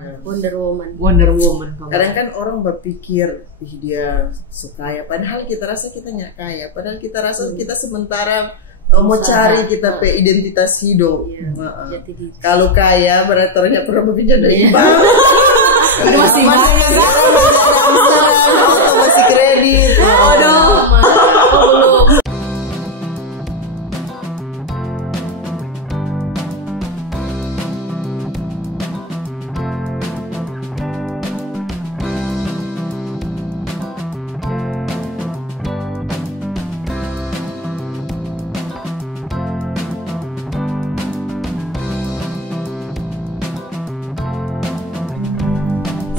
Wonder Woman. Wonder Woman. Kadang kan orang berpikir, ih dia sekaya, padahal kita rasa kita nggak kaya, padahal kita rasa kita sementara mau cari kita pe identitas hidup. Kalau kaya berarti orangnya pernah berpinjam dari bank. Masih masih kredit.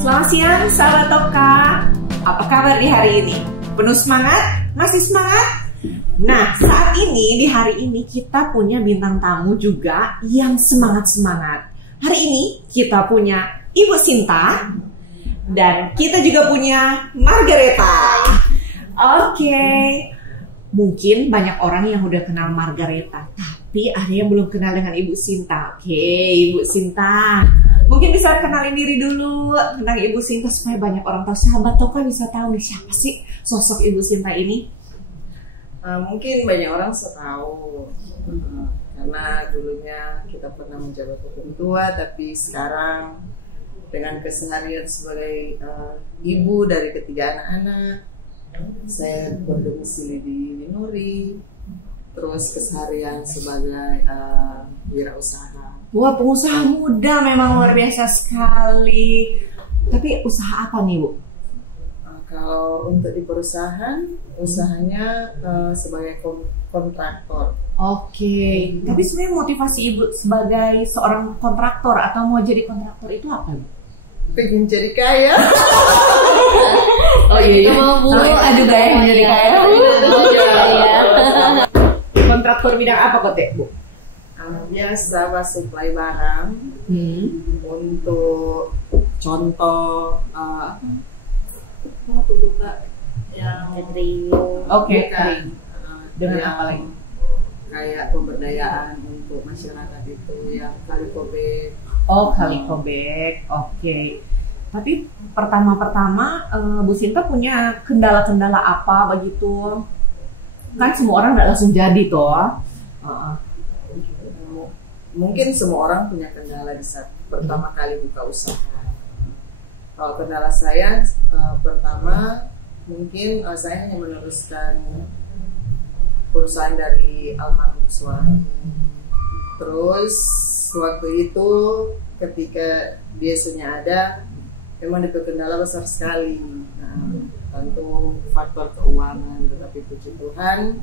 Selamat siang sahabat Toka. Apa kabar di hari ini? Penuh semangat? Masih semangat? Nah, saat ini di hari ini kita punya bintang tamu juga yang semangat-semangat. Hari ini kita punya Ibu Sinta dan kita juga punya Margareta. Oke. Mungkin banyak orang yang udah kenal Margareta, tapi ada yang belum kenal dengan Ibu Sinta. Oke, Ibu Sinta. Mungkin bisa kenalin diri dulu tentang Ibu Sinta supaya banyak orang tahu. Sahabat Toka bisa tahu nih siapa sih sosok Ibu Sinta ini. Mungkin banyak orang sudah tahu karena dulunya kita pernah menjabat hukum tua, tapi sekarang dengan keseharian sebagai ibu dari ketiga anak-anak, saya berdomisili di Nuri, terus keseharian sebagai wirausaha. Wah, pengusaha muda memang luar biasa sekali. Tapi usaha apa nih, Bu? Kalau untuk di perusahaan, usahanya sebagai kontraktor. Oke. Tapi sebenarnya motivasi Ibu sebagai seorang kontraktor atau mau jadi kontraktor itu apa, Bu? Pengen jadi kaya. Oh iya, aduh gaya mau jadi kaya. Kontraktor bidang apa kok, Teh, Bu? Biasa supply barang untuk contoh yang Oke. Dengan apa lagi? Kayak pemberdayaan untuk masyarakat itu yang kalikobek. Oh, kalikobek. Oke. Tapi pertama-pertama Bu Sinta punya kendala-kendala apa begitu? Kan semua orang nggak langsung jadi toh. Mungkin semua orang punya kendala di saat pertama kali buka usaha. Kalau kendala saya pertama mungkin saya hanya meneruskan perusahaan dari almarhum suami. Terus waktu itu ketika biasanya ada, memang itu kendala besar sekali. Tentu faktor keuangan, tetapi puji Tuhan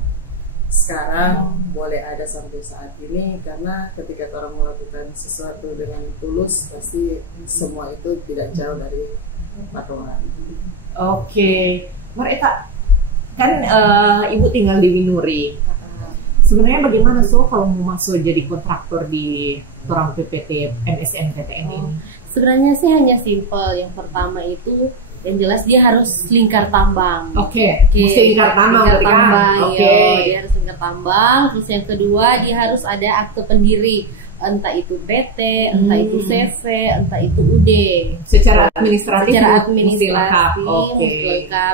sekarang boleh ada sampai saat ini, karena ketika orang melakukan sesuatu dengan tulus pasti semua itu tidak jauh dari patokan. Oke, Margareta, kan Ibu tinggal di Minuri. Sebenarnya bagaimana kalau mau masuk jadi kontraktor di Torang PPT MSN PTN ini? Sebenarnya sih hanya simple. Yang pertama itu yang jelas dia harus lingkar tambang. Oke. Mesti lingkar tambang. Dia harus lingkar tambang. Terus yang kedua dia harus ada akte pendiri, entah itu PT, entah itu CV, entah itu UD. Secara administratif mesti lengkap.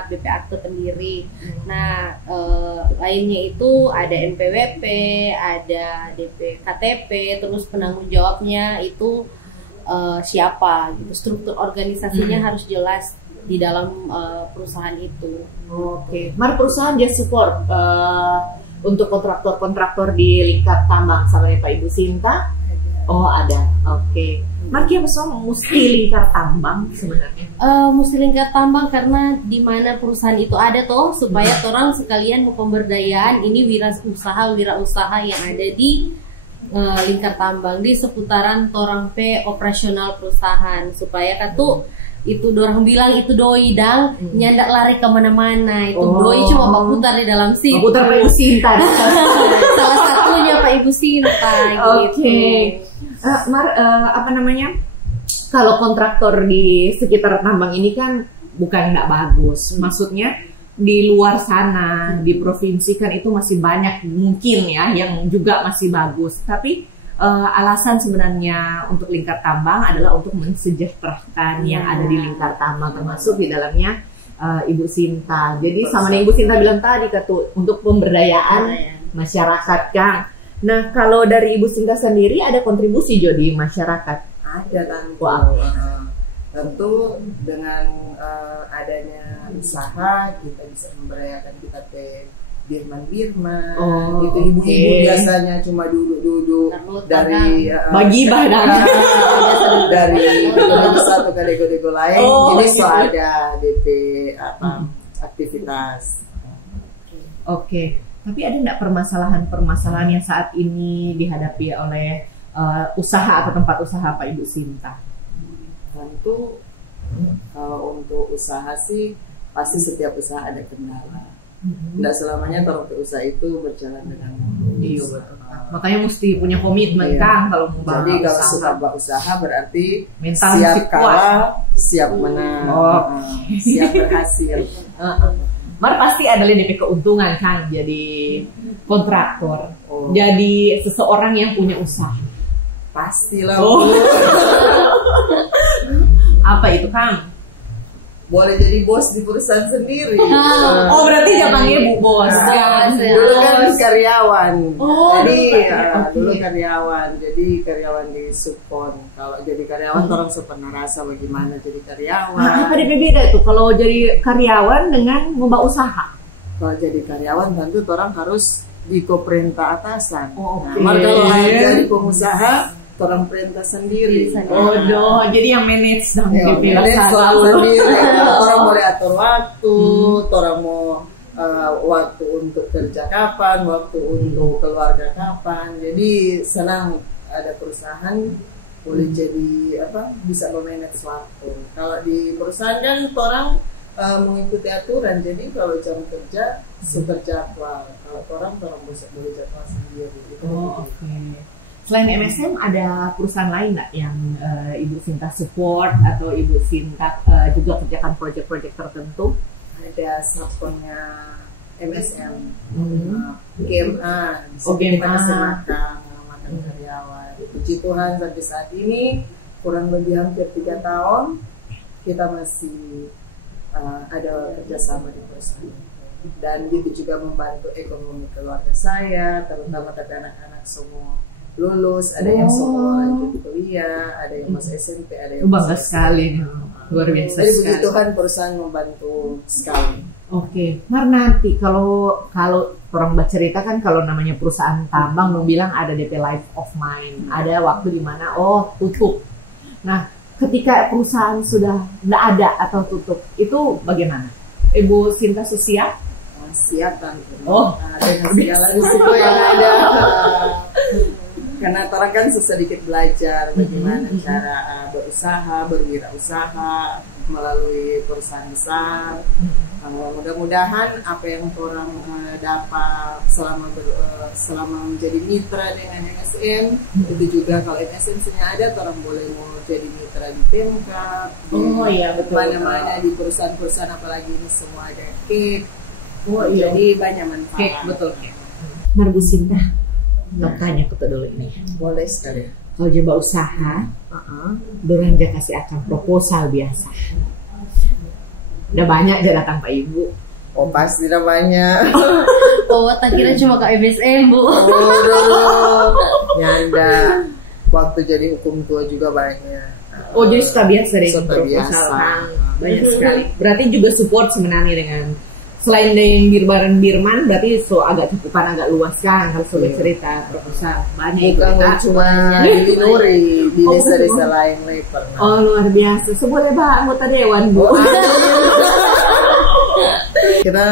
BP akte pendiri. Nah, lainnya itu ada NPWP, ada DP KTP, terus penanggung jawabnya itu siapa gitu. Struktur organisasinya harus jelas di dalam perusahaan itu. Oke. Perusahaan dia support untuk kontraktor-kontraktor di lingkar tambang sama Pak Ibu Sinta? Oh, ada. Oke. Markia mesti lingkar tambang sebenarnya. Mesti lingkar tambang karena di mana perusahaan itu ada toh, supaya orang sekalian mau pemberdayaan ini wirausaha yang ada di lingkar tambang di seputaran torang operasional perusahaan, supaya katu itu dorang bilang itu doi dang nyandak lari kemana-mana, itu doi cuma berputar di dalam situ. Berputar Pak Ibu Sinta. Salah satunya Pak Ibu Sinta. Oke. Kalau kontraktor di sekitar tambang ini kan bukan nggak bagus, maksudnya di luar sana di provinsi kan itu masih banyak mungkin ya yang juga masih bagus, tapi alasan sebenarnya untuk Lingkar Tambang adalah untuk mensejahterakan yang ada di Lingkar Tambang, termasuk di dalamnya Ibu Sinta. Jadi sama yang Ibu Sinta bilang tadi untuk pemberdayaan masyarakat, Kang. Nah, kalau dari Ibu Sinta sendiri ada kontribusi Jo di masyarakat? Ada tentu. Tentu dengan adanya usaha kita bisa memberdayakan kita ke birman-birman, gitu. Ibu-ibu biasanya cuma duduk-duduk dari bagi badan dari dego satu ke dego lain, jadi so ada DP aktivitas. Oke. Tapi ada nggak permasalahan-permasalahan yang saat ini dihadapi oleh usaha atau tempat usaha Pak Ibu Sinta? Tentu kalau untuk usaha sih pasti setiap usaha ada kendala. Tidak selamanya kalau usaha itu berjalan dengan mulus. Iya, betul. Makanya mesti punya komitmen Kang kalau mau jadi kalau suka berusaha berarti mental siap kalah, siap menang, siap berhasil. Mar pasti ada DP keuntungan kan jadi kontraktor, jadi seseorang yang punya usaha. Pastilah. Apa itu Kang? Boleh jadi bos di perusahaan sendiri. Berarti jamannya Bu Bos. Dulu kan karyawan. Jadi dulu karyawan. Jadi karyawan di Supon. Kalau jadi karyawan orang pernah rasa bagaimana jadi karyawan. Apa beda itu kalau jadi karyawan dengan ngubah usaha? Kalau jadi karyawan tentu orang harus ikut perintah atasan. Kalau jadi pengusaha orang perintah sendiri. Jadi yang manage sendiri. Orang boleh atur waktu, orang mau waktu untuk kerja kapan, waktu untuk keluarga kapan. Jadi senang ada perusahaan boleh jadi bisa memanage waktu. Kalau di perusahaan kan orang mengikuti aturan. Jadi kalau jam kerja super jadwal. Kalau orang boleh jadwal sendiri. Selain MSM ada perusahaan lain nggak yang Ibu Sinta support atau Ibu Sinta juga kerjakan proyek-proyek tertentu? Ada subkonnya MSM, GMA, makan karyawan. Puji Tuhan sampai saat ini kurang lebih hampir 3 tahun kita masih ada kerjasama di perusahaan. Dan itu juga membantu ekonomi keluarga saya, terutama tapi anak-anak semua lulus, ada yang semua lanjut kuliah, ada yang masuk SMP, ada yang bangga sekali, luar biasa. Jadi puji Tuhan perusahaan membantu sekali. Mar nanti kalau orang bercerita kan kalau namanya perusahaan tambang dong bilang ada DP life of mine, ada waktu di mana tutup. Nah, ketika perusahaan sudah tidak ada atau tutup, itu bagaimana? Ibu Sinta siap? Siap kan? Dengan segala risiko yang ada. Karena orang kan sedikit belajar bagaimana cara berusaha, berwirausaha melalui perusahaan besar. Mudah-mudahan apa yang orang dapat selama menjadi mitra dengan MSM itu juga kalau MSM ada, orang boleh mau jadi mitra di Pemkab, mana-mana di perusahaan-perusahaan, apalagi ini semua ada cake. Jadi banyak manfaat. Cake, betul. Mar Bu Sinta, tanya kita dulu ini. Boleh sekali. Kalau coba usaha, dengan kasih akan proposal biasa. Udah banyak aja datang Pak Ibu. Pasti udah banyak. Tak kira cuma ke MSM Bu. Nyanda. Waktu jadi hukum tua juga banyak. Jadi suka biasa dengan proposal. Banyak sekali. Berarti juga support sebenarnya dengan selain dengan birman berarti agak cakupan agak luas kan kalau sudah cerita proposal banyak. Bukan cuma di Nuri, di desa-desa lain pernah. Luar biasa. Boleh anggota dewan Bu. Kita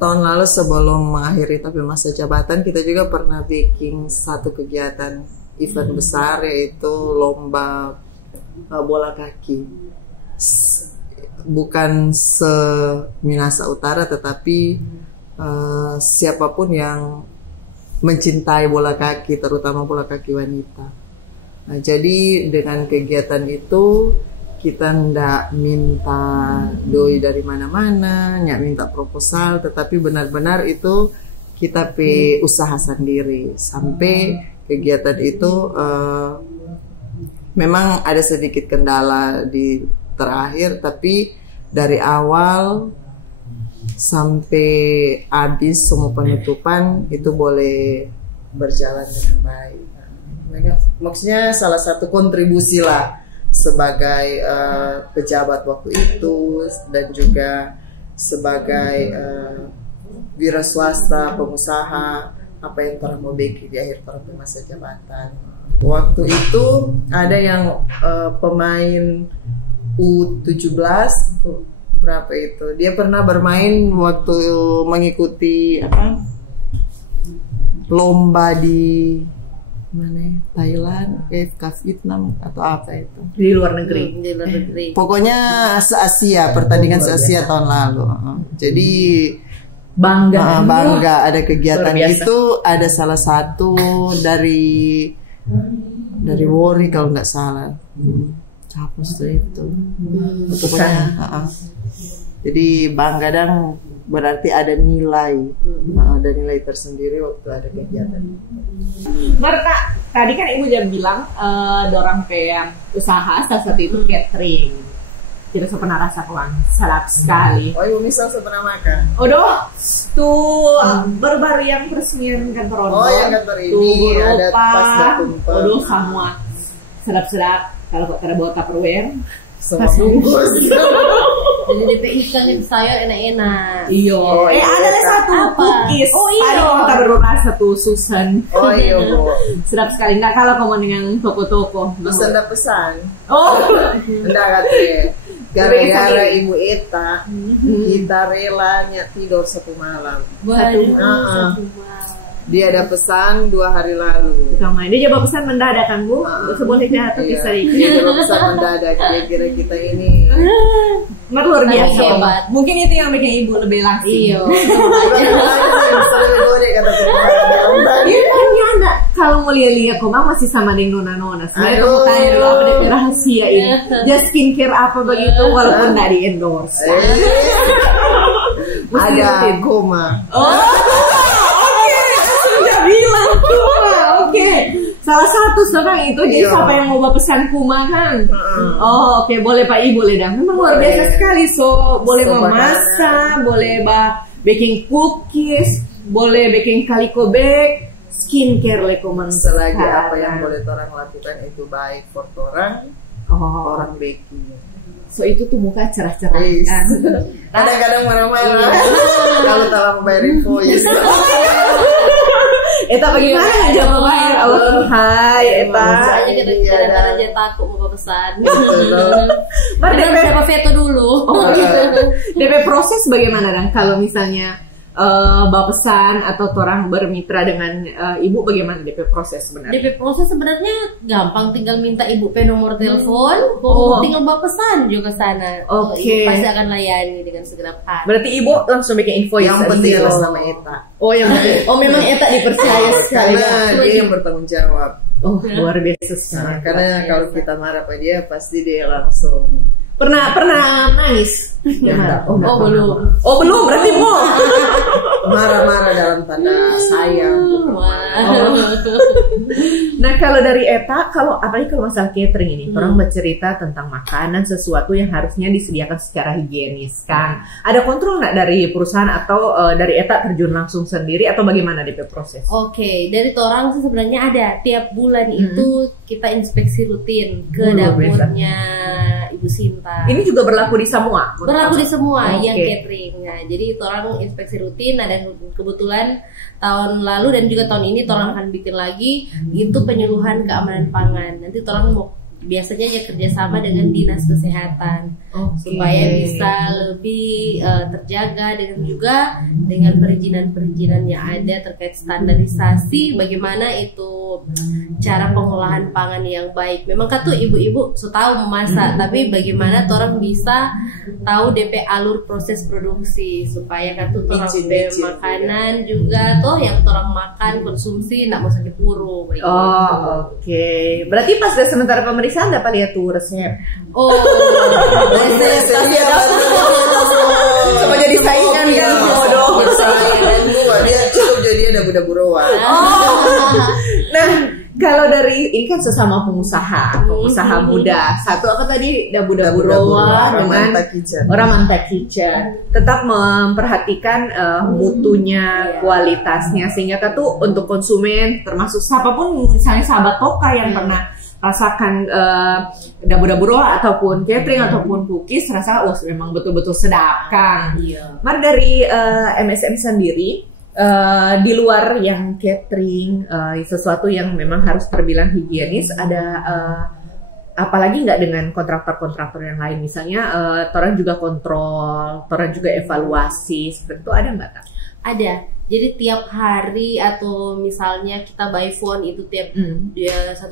tahun lalu sebelum mengakhiri tapi masa jabatan kita juga pernah bikin satu kegiatan event besar yaitu lomba bola kaki. Bukan se-Minahasa Utara tetapi siapapun yang mencintai bola kaki, terutama bola kaki wanita. Nah, jadi dengan kegiatan itu kita ndak minta doi dari mana-mana, ndak minta proposal, tetapi benar-benar itu kita usaha sendiri sampai kegiatan itu memang ada sedikit kendala di terakhir, tapi dari awal sampai habis semua penutupan itu boleh berjalan dengan baik. Maksudnya salah satu kontribusi lah sebagai pejabat waktu itu dan juga sebagai wira swasta, pengusaha, apa yang orang mau bikin di akhir orang masa jabatan. Waktu itu ada yang pemain U17 berapa itu, dia pernah bermain waktu mengikuti apa lomba di mana ya? Thailand, Vietnam atau apa itu di luar negeri. Di luar negeri. Pokoknya se-Asia, pertandingan se-Asia tahun lalu. Jadi Bangga ada kegiatan itu, ada salah satu dari Wori kalau nggak salah. Hapus itu. Pokoknya jadi bangga dan berarti ada nilai, ada nilai tersendiri waktu ada kegiatan. Marta, tadi kan ibu udah bilang dorang kayak usaha salah satu itu catering. Tidak pernah rasa uang, salap sekali. Oh, ibu misal pernah makan? Odoh, tuh baru-baru yang peresmian kantor Odoh. Oh, yang kantor ini ada pas tumpah. Odoh semua sedap-sedap. Kalau kok kada bawa Tupperware, semua bungkus. Jadi DP ikannya saya enak-enak. Iya. Ada satu cookies. Oh iya. Tadi kamu tak berubah satu Susan. Oh iya bu. Sedap sekali. Nggak kalau kamu dengan toko-toko. Pesan pesan. Oh. Enggak katanya. Gara-gara Ibu Eta, kita relanya tidur satu malam. Satu malam. Dia ada pesan 2 hari lalu. Kamai dia coba pesan mendadak kan bu, seboleh jatuh Iya. bisa Dia coba pesan mendadak. Kira-kira kita ini luar biasa. Hebat. Mungkin itu yang bikin ibu lebih langsing. Iya. Kalau mau lihat-lihat Komang masih sama dengan nona-nona. Sebenarnya kamu tanya dulu apa dari rahasia ini. Just skincare apa begitu walaupun nggak di endorse. Ada koma. Bilang Kuma, oke. Salah satu sekarang itu jadi siapa yang mau pesan Kuma kan? Oh, oke, boleh Pak Ibu boleh dong. Memang luar biasa sekali, so boleh memasak, boleh baking cookies, boleh baking calico bag, skincare lekomen. Selagi apa yang boleh orang lakukan itu baik for orang, orang baking. So itu tuh muka cerah-cerah kan. Kadang-kadang marah-marah kalau telah membayar invoice. Eta bagaimana jawab bayar? Hai Eta. Aja kadang-kadang aja takut mau pesan. Bar DP Siapa veto dulu. Oh gitu. DP proses bagaimana dan kalau misalnya bawa pesan atau orang bermitra dengan ibu bagaimana DP proses sebenarnya? DP proses sebenarnya gampang, tinggal minta ibu nomor telepon, tinggal bawa pesan juga ke sana. Oke. Ibu pasti akan layani dengan segenap hati. Berarti ibu langsung bikin invoice. Yang penting atas nama Eta. Oh yang memang Eta dipercaya sekali. Karena dia yang bertanggung jawab. Oh luar biasa sekali. Karena kalau kita marah pada dia pasti dia langsung. Pernah nangis? Ya, belum. Oh belum berarti bu. Marah-marah dalam tanda sayang. Nah kalau dari Eta, apalagi kalau masalah catering ini, orang bercerita tentang makanan sesuatu yang harusnya disediakan secara higienis kan. Ada kontrol nggak dari perusahaan atau dari Eta terjun langsung sendiri atau bagaimana DP proses? Oke, dari orang sih sebenarnya ada tiap bulan itu kita inspeksi rutin ke dapurnya Ibu Sinta. Ini juga berlaku di semua? Berlaku di semua yang catering. Nah, jadi orang inspeksi rutin. Ada kebetulan tahun lalu dan juga tahun ini orang akan bikin lagi itu penyuluhan keamanan pangan. Nanti orang mau biasanya ya kerjasama dengan dinas kesehatan supaya bisa lebih terjaga dan juga dengan perizinan yang ada terkait standarisasi bagaimana itu cara pengolahan pangan yang baik. Memang kan tuh ibu-ibu tahu memasak, tapi bagaimana orang bisa tahu DP alur proses produksi supaya kan tuh orang makanan juga tuh yang orang makan konsumsi nggak mau sakit puru. Oke. Berarti pas sementara pemeriksaan dapat lihat tuh resep. Coba jadi saingan kan bodoh. Dia cukup jadi dia dabu-dabu roa. Nah, kalau dari ini kan sesama pengusaha muda. Satu apa tadi, dabu-dabu roa dengan orang Mantap Kitchen. Tetap memperhatikan mutunya, kualitasnya, sehingga kan tuh untuk konsumen, termasuk siapapun, misalnya sahabat Toka yang pernah rasakan dabu-dabu roa ataupun catering ataupun cookies, rasa memang betul-betul sedap kan. Mari dari MSM sendiri. Di luar yang catering, sesuatu yang memang harus terbilang higienis, ada apalagi nggak dengan kontraktor-kontraktor yang lain, misalnya orang juga kontrol, orang juga evaluasi, seperti itu ada nggak Kak? Ada. Jadi tiap hari atau misalnya kita by phone itu tiap 1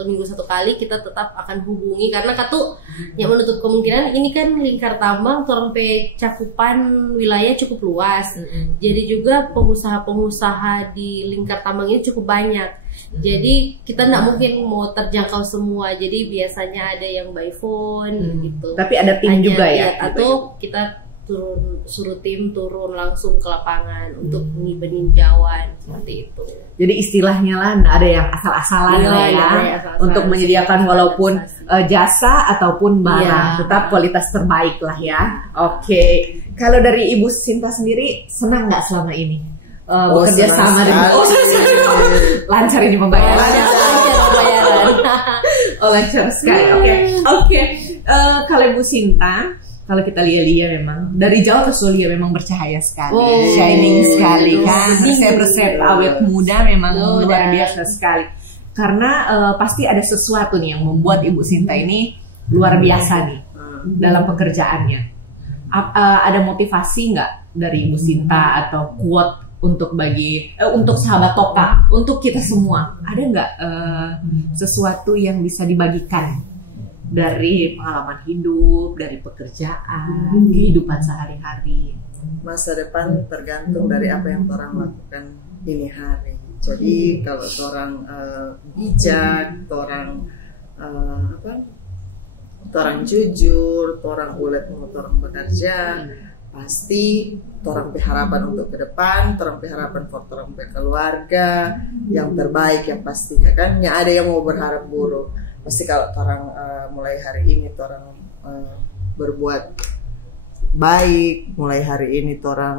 minggu 1 kali kita tetap akan hubungi, karena katu yang menutup kemungkinan ini kan lingkar tambang sampai cakupan wilayah cukup luas. Jadi juga pengusaha-pengusaha di lingkar tambang ini cukup banyak. Jadi kita nggak mungkin mau terjangkau semua. Jadi biasanya ada yang by phone gitu. Tapi ada tim juga ya. Atau kita suruh tim turun langsung ke lapangan untuk peninjauan seperti itu. Jadi istilahnya lah ada yang asal-asalan untuk menyediakan walaupun jasa ataupun barang, tetap kualitas terbaik lah ya. Oke. Kalau dari Ibu Sinta sendiri senang nggak selama ini bekerja sama dengan lancar ini pembayaran? Lancar sekali. Oke. Kalau Ibu Sinta, kalau kita lihat memang dari jauh ke Sulia memang bercahaya sekali, shining sekali kan. Resep-resep awet muda memang luar biasa sekali. Karena pasti ada sesuatu nih yang membuat Ibu Sinta ini luar biasa nih dalam pekerjaannya. Ada motivasi nggak dari Ibu Sinta atau quote untuk untuk sahabat Toka, untuk kita semua? Ada nggak sesuatu yang bisa dibagikan dari pengalaman hidup, dari pekerjaan, kehidupan sehari-hari? Masa depan tergantung dari apa yang orang lakukan ini hari. Jadi kalau orang bijak, orang orang jujur, orang ulet mau orang bekerja, pasti orang berharapan untuk ke depan, orang berharapan untuk orang keluarga yang terbaik yang pastinya kan. Nggak ada yang mau berharap buruk. Pasti kalau orang mulai hari ini orang berbuat baik, mulai hari ini orang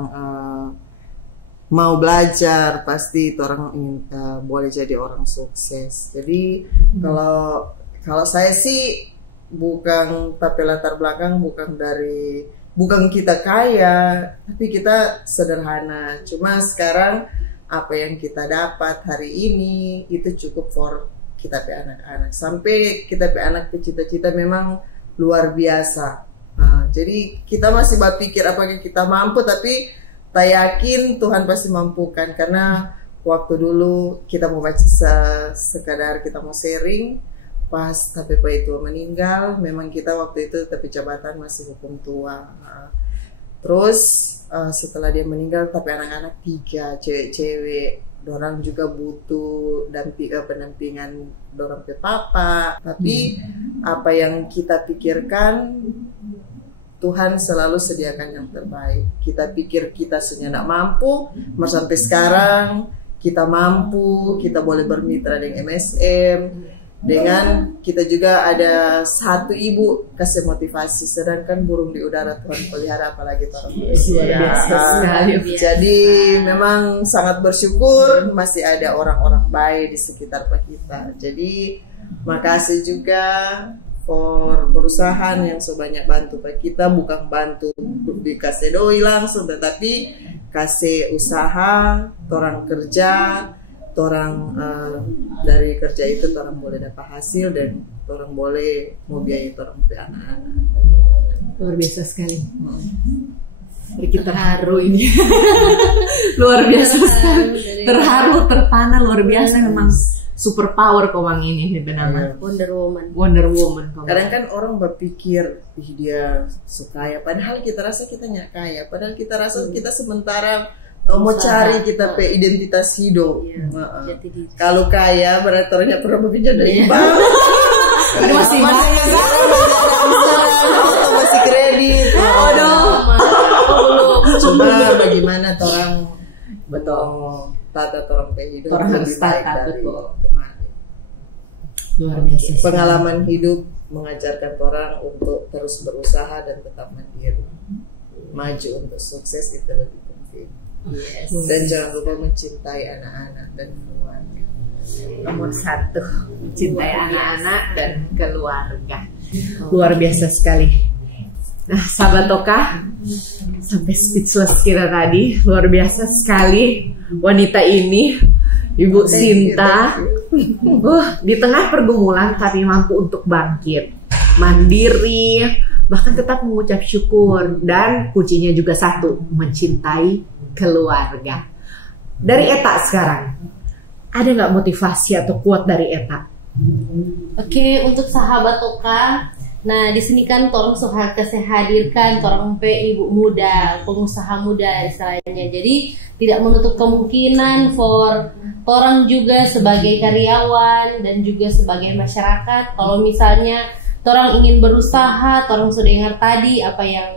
mau belajar, pasti orang ingin boleh jadi orang sukses. Jadi kalau saya sih bukan, tapi latar belakang bukan kita kaya, tapi kita sederhana. Cuma sekarang apa yang kita dapat hari ini itu cukup for kita pe anak-anak, sampai kita pe anak pe cita-cita memang luar biasa. Jadi kita masih berpikir apakah kita mampu, tapi tak yakin Tuhan pasti mampukan. Karena waktu dulu kita mau baca sekadar kita mau sharing, pas tapi itu meninggal, memang kita waktu itu tapi jabatan masih hukum tua. Terus setelah dia meninggal, tapi anak-anak 3 cewek-cewek, dorang juga butuh pendampingan dorang pe papa. Tapi apa yang kita pikirkan, Tuhan selalu sediakan yang terbaik. Kita pikir kita sebenarnya tidak mampu, sampai sekarang kita mampu, kita boleh bermitra dengan MSM. Dengan kita juga ada satu ibu kasih motivasi, sedangkan burung di udara Tuhan pelihara, apalagi orang manusia. Jadi memang sangat bersyukur masih ada orang-orang baik di sekitar kita. Jadi makasih juga for perusahaan yang sebanyak bantu kita, bukan bantu dikasih doi langsung, tetapi kasih usaha, orang kerja, orang dari kerja itu orang boleh dapat hasil dan orang boleh mau biayai orang punya anak-anak. Luar biasa sekali. Kita terharu ini. Luar biasa sekali. Terharu, terpana, luar biasa memang. Super power komang ini benar. Wonder Woman. Kadang kan orang berpikir dia sekaya, padahal kita rasa kita nggak kaya, padahal kita rasa kita sementara mau cari kita pe identitas hidup. Kalau kaya berarti orangnya pernah berpinjam dari bank. Masih masih kredit. Aduh. Cuma bagaimana orang betul tata orang hidup Orang harus lebih baik tata, dari betul. kemarin. Luar biasa. Pengalaman hidup mengajarkan orang untuk terus berusaha dan tetap mandiri. Maju untuk sukses itu lebih penting. Yes. Dan jangan lupa mencintai anak-anak dan keluarga. Nomor 1, cintai anak-anak dan keluarga. Luar biasa sekali. Nah, sahabat Toka, sampai speechless kita tadi. Luar biasa sekali wanita ini, Ibu Sinta. Di tengah pergumulan tapi mampu untuk bangkit, mandiri, bahkan tetap mengucap syukur. Dan kuncinya juga satu, mencintai keluarga. Dari Eta sekarang, ada nggak motivasi atau quote dari Eta? Oke, untuk sahabat Toka, nah di sini kan torang suka hadirkan torang ibu muda, pengusaha muda istilahnya. Jadi tidak menutup kemungkinan for torang juga sebagai karyawan dan juga sebagai masyarakat. Kalau misalnya torang ingin berusaha, torang sudah dengar tadi apa yang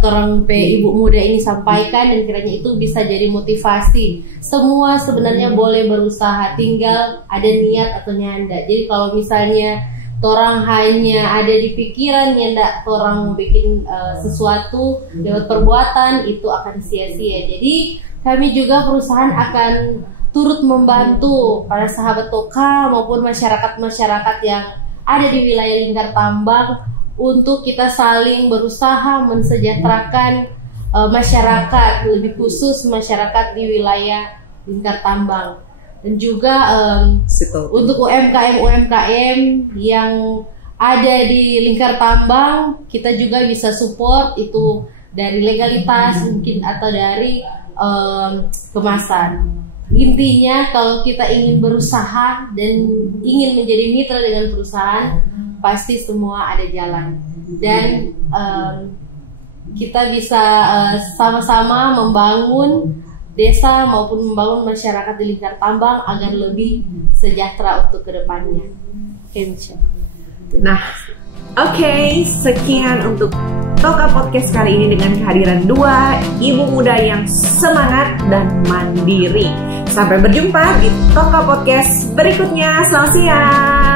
torang ibu muda ini sampaikan, dan kiranya itu bisa jadi motivasi. Semua sebenarnya boleh berusaha, tinggal ada niat atau nyanda. Jadi kalau misalnya torang hanya ada di pikiran nyanda torang bikin sesuatu lewat perbuatan, itu akan sia-sia. Jadi kami juga perusahaan akan turut membantu para sahabat Toka maupun masyarakat-masyarakat yang ada di wilayah Lingkar Tambang untuk kita saling berusaha mensejahterakan masyarakat, lebih khusus masyarakat di wilayah Lingkar Tambang. Dan juga untuk UMKM yang ada di Lingkar Tambang, kita juga bisa support itu dari legalitas mungkin atau dari kemasan. Intinya kalau kita ingin berusaha dan ingin menjadi mitra dengan perusahaan, pasti semua ada jalan. Dan kita bisa sama-sama membangun desa maupun membangun masyarakat di Lingkar Tambang agar lebih sejahtera untuk kedepannya. Nah, oke, sekian untuk Toka Podcast kali ini dengan kehadiran 2 ibu muda yang semangat dan mandiri. Sampai berjumpa di Toka Podcast berikutnya. Selamat siang.